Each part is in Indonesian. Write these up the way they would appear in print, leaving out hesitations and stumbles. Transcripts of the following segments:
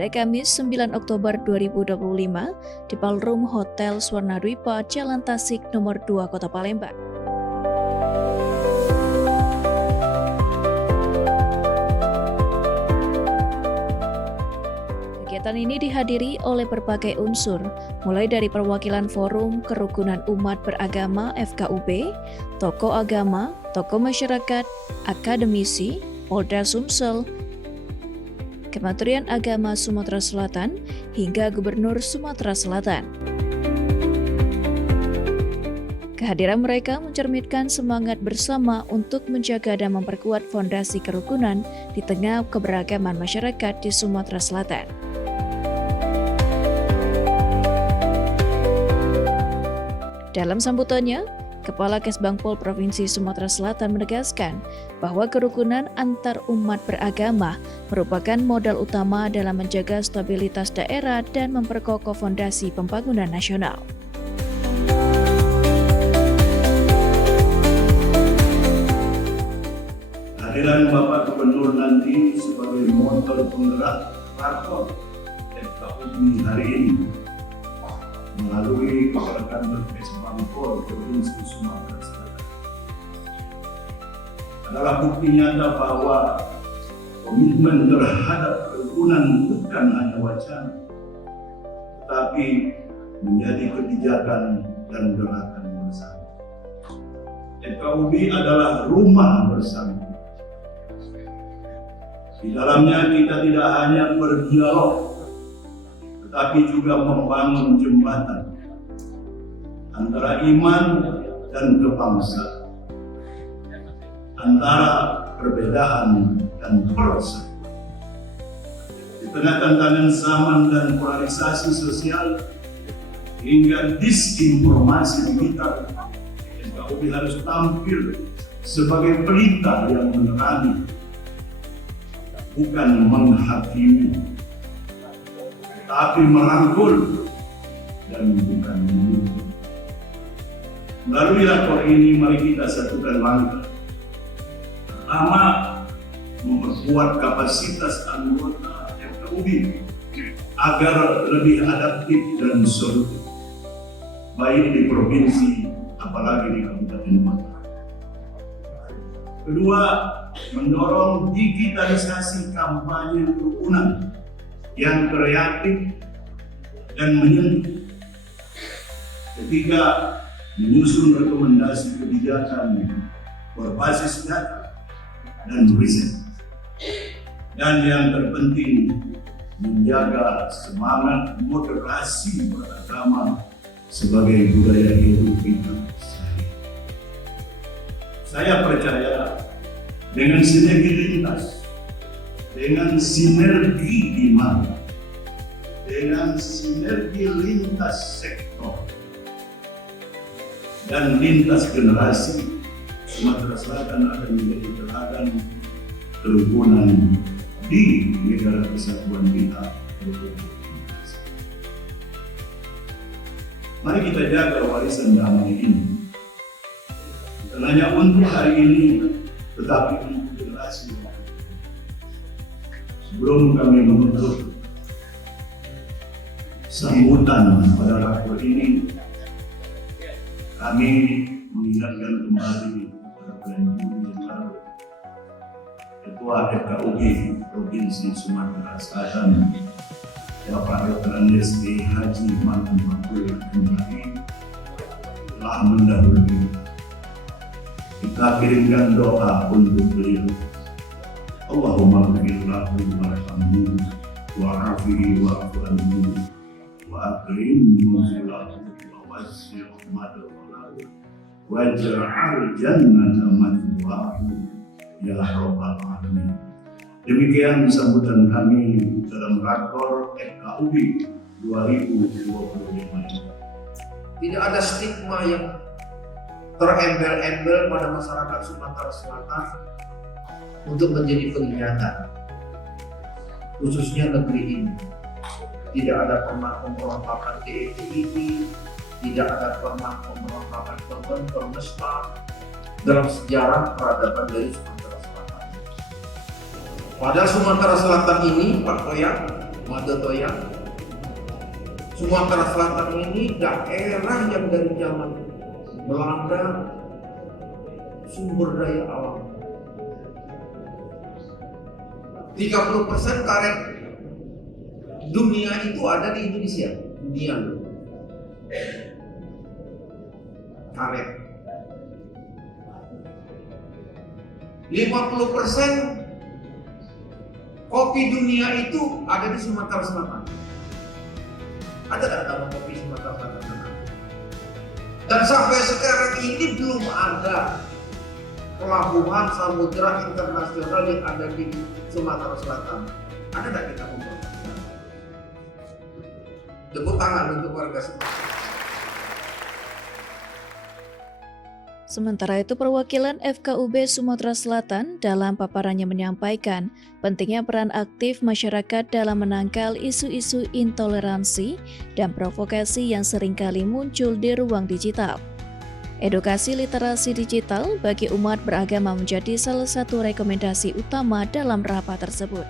pada Kamis 9 Oktober 2025 di Ballroom Hotel Swarnadwipa, Jalan Tasik nomor 2 Kota Palembang. Kegiatan ini dihadiri oleh berbagai unsur, mulai dari perwakilan Forum Kerukunan Umat Beragama FKUB, tokoh agama, tokoh masyarakat, akademisi, Polda Sumsel, Kementerian Agama Sumatera Selatan, hingga Gubernur Sumatera Selatan. Kehadiran mereka mencerminkan semangat bersama untuk menjaga dan memperkuat fondasi kerukunan di tengah keberagaman masyarakat di Sumatera Selatan. Dalam sambutannya, Kepala Kesbangpol Provinsi Sumatera Selatan menegaskan bahwa kerukunan antar umat beragama merupakan modal utama dalam menjaga stabilitas daerah dan memperkokoh fondasi pembangunan nasional. Kehadiran Bapak Gubernur nanti sebagai motor penggerak rakor FKUB hari ini melalui Kepala Kantor Kesbangpol Provinsi Sumatera Selatan adalah bukti nyata bahwa komitmen terhadap kerukunan bukan hanya wacana, tetapi menjadi kebijakan dan gerakan bersama. FKUB adalah rumah bersama. Di dalamnya kita tidak hanya berdialog, tetapi juga membangun jembatan antara iman dan kebangsaan, antara perbedaan dan persatuan. Di tengah tantangan zaman dan polarisasi sosial hingga disinformasi digital, FKUB harus tampil sebagai pelita yang menerangi, bukan menghakimi, tapi merangkul dan bukan memukul. Melalui rakor ini, mari kita satukan langkah. Pertama, memperkuat kapasitas anggota FKUB agar lebih adaptif dan solutif, baik di provinsi apalagi di kabupaten kota. Kedua, mendorong digitalisasi kampanye kerukunan yang kreatif dan menyentuh. Ketiga, menyusun rekomendasi kebijakan berbasis data dan riset. Dan yang terpenting, menjaga semangat moderasi beragama sebagai budaya hidup kita. Saya percaya dengan sinergi lintas, dengan sinergi iman, dengan sinergi lintas sektor dan lintas generasi, Sumatera Selatan akan menjadi teladan kerukunan di negara kesatuan kita. Mari kita jaga warisan damai ini, bukan hanya untuk hari ini, tetapi untuk generasi. Sebelum kami menutup sambutan pada rakor ini, kami mengingatkan kembali kepada Pemprov Ketua FKUB Provinsi Sumatera Selatan, Bapak Dr. Andes B. Haji Mantan Abdul Rahim telah mendahului. Kita kirimkan doa untuk beliau. Allahumma barik lahu warhamhu wa'afihi wa'fu anhu wa akrim nuzulahu wa wasi' madkhalahu waj'al jannata mathwahu ya rabbal alamin. Demikian sambutan kami dalam rakor FKUB 2025. Tidak ada stigma yang terembel-embel pada masyarakat Sumatera Selatan untuk menjadi pengkhianat, khususnya negeri ini. Tidak ada pernah pemberontakan TNI, tidak ada pernah pemberontakan Permesta dalam sejarah peradaban dari Sumatera Selatan. Pada Sumatera Selatan ini, Pak Koyak, Madetoya. Sumatera Selatan ini daerah yang dari zaman Belanda sumber daya alam. 30% karet dunia itu ada di Indonesia. Dunia karet. 50% kopi dunia itu ada di Sumatera Selatan. Ada nggak nama kopi Sumatera Selatan? Dan sampai sekarang ini belum ada pelabuhan samudera internasional yang ada di Sumatera Selatan. Ada nggak kita memperhatikan? Tepuk tangan untuk warga Sumatera. Sementara itu, perwakilan FKUB Sumatera Selatan dalam paparannya menyampaikan pentingnya peran aktif masyarakat dalam menangkal isu-isu intoleransi dan provokasi yang seringkali muncul di ruang digital. Edukasi literasi digital bagi umat beragama menjadi salah satu rekomendasi utama dalam rapat tersebut.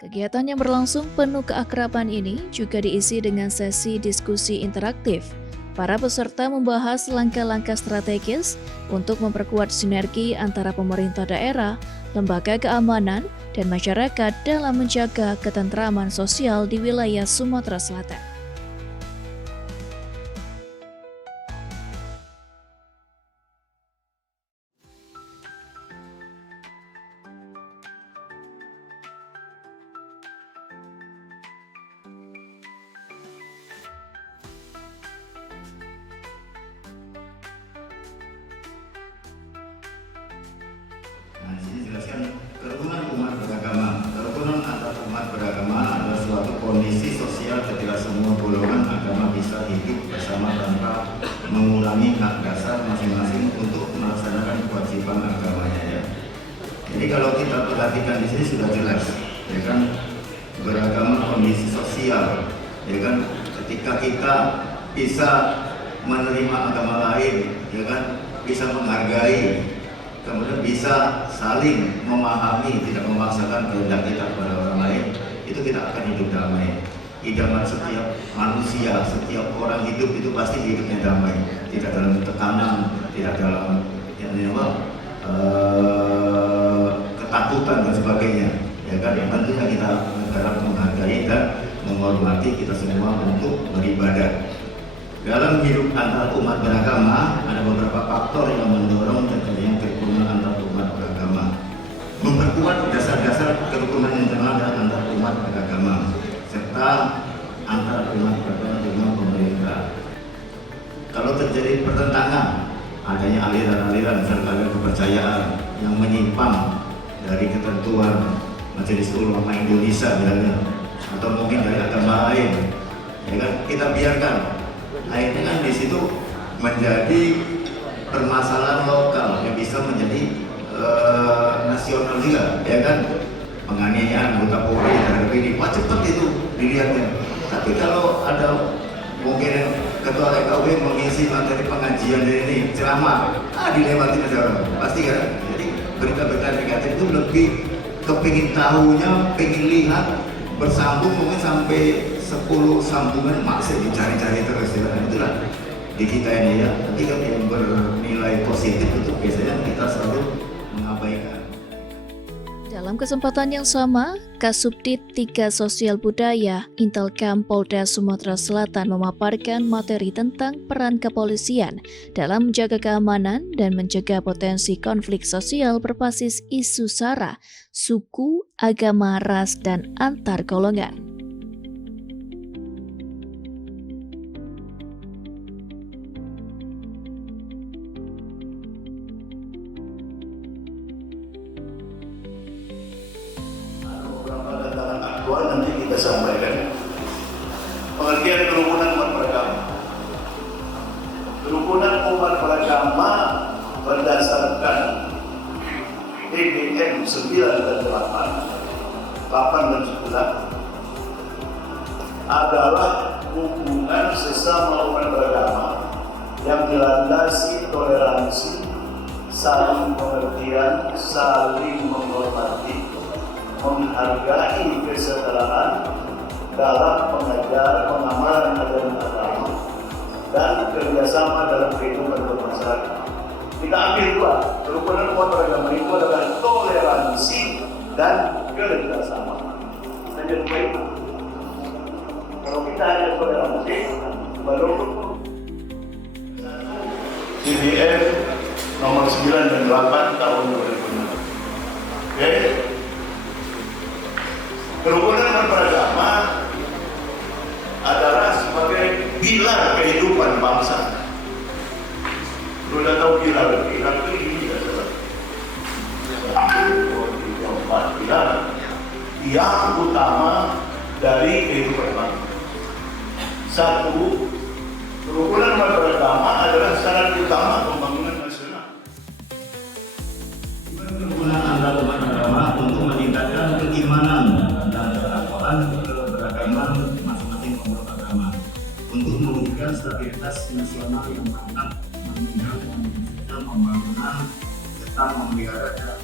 Kegiatan yang berlangsung penuh keakraban ini juga diisi dengan sesi diskusi interaktif. Para peserta membahas langkah-langkah strategis untuk memperkuat sinergi antara pemerintah daerah, lembaga keamanan, dan masyarakat dalam menjaga ketentraman sosial di wilayah Sumatera Selatan. Nah, di sini jelaskan kerukunan umat beragama. Kerukunan antar umat beragama adalah suatu kondisi sosial ketika semua golongan agama bisa hidup bersama tanpa mengurangi hak dasar masing-masing untuk melaksanakan kewajiban agamanya ya. Jadi kalau kita perhatikan di sini sudah jelas, ya kan, beragama kondisi sosial, ya kan, ketika kita bisa menerima agama lain, ya kan, bisa menghargai, kemudian bisa saling memahami, tidak memaksakan kehendak kita kepada orang lain, itu kita akan hidup damai. Idaman setiap manusia, setiap orang hidup itu pasti hidupnya damai, tidak dalam tekanan, tidak dalam ketakutan dan sebagainya. Ya kan, yang tentunya kita harap menghargai dan menghormati kita semua untuk beribadah. Dalam hidup antar umat beragama ada beberapa faktor yang mendorong terjadinya kerukunan antar umat beragama. Memperkuat dasar-dasar kerukunan internal dan antar umat beragama, serta antar umat beragama dengan pemerintah. Kalau terjadi pertentangan, adanya aliran-aliran serta kepercayaan yang menyimpang dari ketentuan Majelis Ulama Indonesia misalnya, atau mungkin dari agama lain, ya kan, kita biarkan. Akhirnya kan di situ menjadi permasalahan lokal yang bisa menjadi nasional juga, ya kan, penganiayaan anggota Polri terhadap ini, cepat itu dilihatnya. Tapi kalau ada mungkin ketua FKUB mengisi materi pengajian ini ceramah, dilewatin aja orang, pasti kan. Jadi berita-berita negatif itu lebih kepingin tahunya, pengen lihat, bersambung mungkin sampai 10 sambungan masih dicari-cari terus ya. Itulah di kita ini ya. Tapi kan yang bernilai positif itu biasanya kita selalu mengabaikan. Dalam kesempatan yang sama, Kasubdit 3 Sosial Budaya Intelkam Polda Sumatera Selatan memaparkan materi tentang peran kepolisian dalam menjaga keamanan dan mencegah potensi konflik sosial berbasis isu sara, suku, agama, ras, dan antar golongan. Nanti kita sampaikan pengertian kerukunan umat beragama. Kerukunan umat beragama berdasarkan DGM 9 dan 8 dan 9 adalah hubungan sesama umat beragama yang dilandasi toleransi, saling pengertian, saling menghormati, menghargai kesetaraan dalam pengamalan agama dan kerjasama dalam kehidupan bermasyarakat. Kita ambil dua, kerukunan umat beragama itu adalah toleransi dan kerjasama. Lanjut baik. Kalau kita hanya toleransi, baru CBM nomor 9 dan 8 tahun 2006. Oke? Kerukunan beragama adalah sebagai pilar kehidupan bangsa. Sudah tahu pilar itu ini adalah empat pilar yang utama dari kehidupan bangsa. Satu, kerukunan beragama adalah syarat utama pembangunan nasional. Kerukunan antar umat beragama untuk meningkatkan keimanan dan ketakwaan keberagaman masing-masing umat beragama untuk mewujudkan stabilitas nasional yang mantap, menunjang pembangunan serta memelihara dan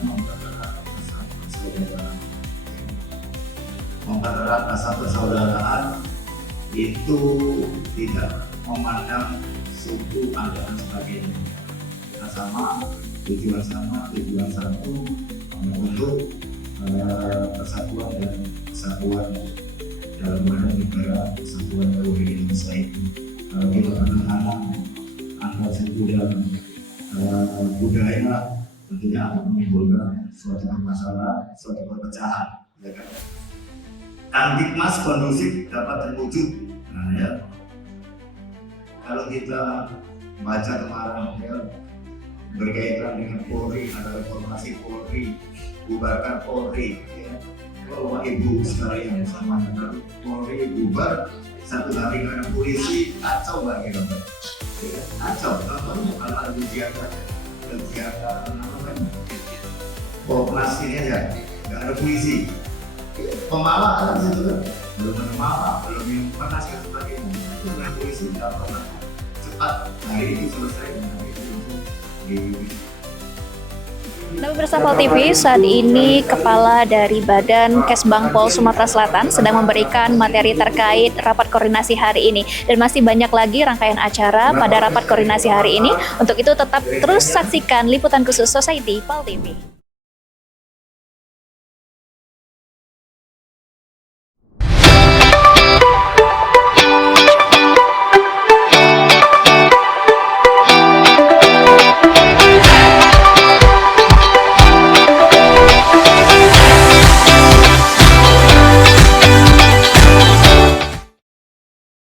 mempererat rasa persaudaraan itu tidak memandang suku, agama sebagainya. Kita sama, tujuan satu untuk persatuan dan kesatuan dalam negara, kesatuan Republik Indonesia itu. Kalau kita anak-anak antar suku dan budaya tentunya akan menimbulkan suatu masalah, suatu perpecahan. Ya kan? Kamtipmas kondusif dapat terwujud. Nah, ya. Kalau kita baca kemarin ya, berkaitan dengan Polri, ada reformasi Polri, bubarkan Polri. Ya. Kalau ibu sekalian sama dengan Polri bubar, satu hari karena polisi kacau lagi kan? Ya, kacau. Kalau ada kegiatan Polres ini aja, nggak ada polisi. Pemalas kan situ kan, belum malah, belum yang panas dan sebagainya. Itu dengan polisi tidak pernah cepat hari itu selesai dan hari itu di. Nah, pemirsa Pol TV, saat ini Kepala dari Badan Kesbang Pol Sumatera Selatan sedang memberikan materi terkait rapat koordinasi hari ini. Dan masih banyak lagi rangkaian acara pada rapat koordinasi hari ini. Untuk itu tetap terus saksikan liputan khusus Society Pol TV.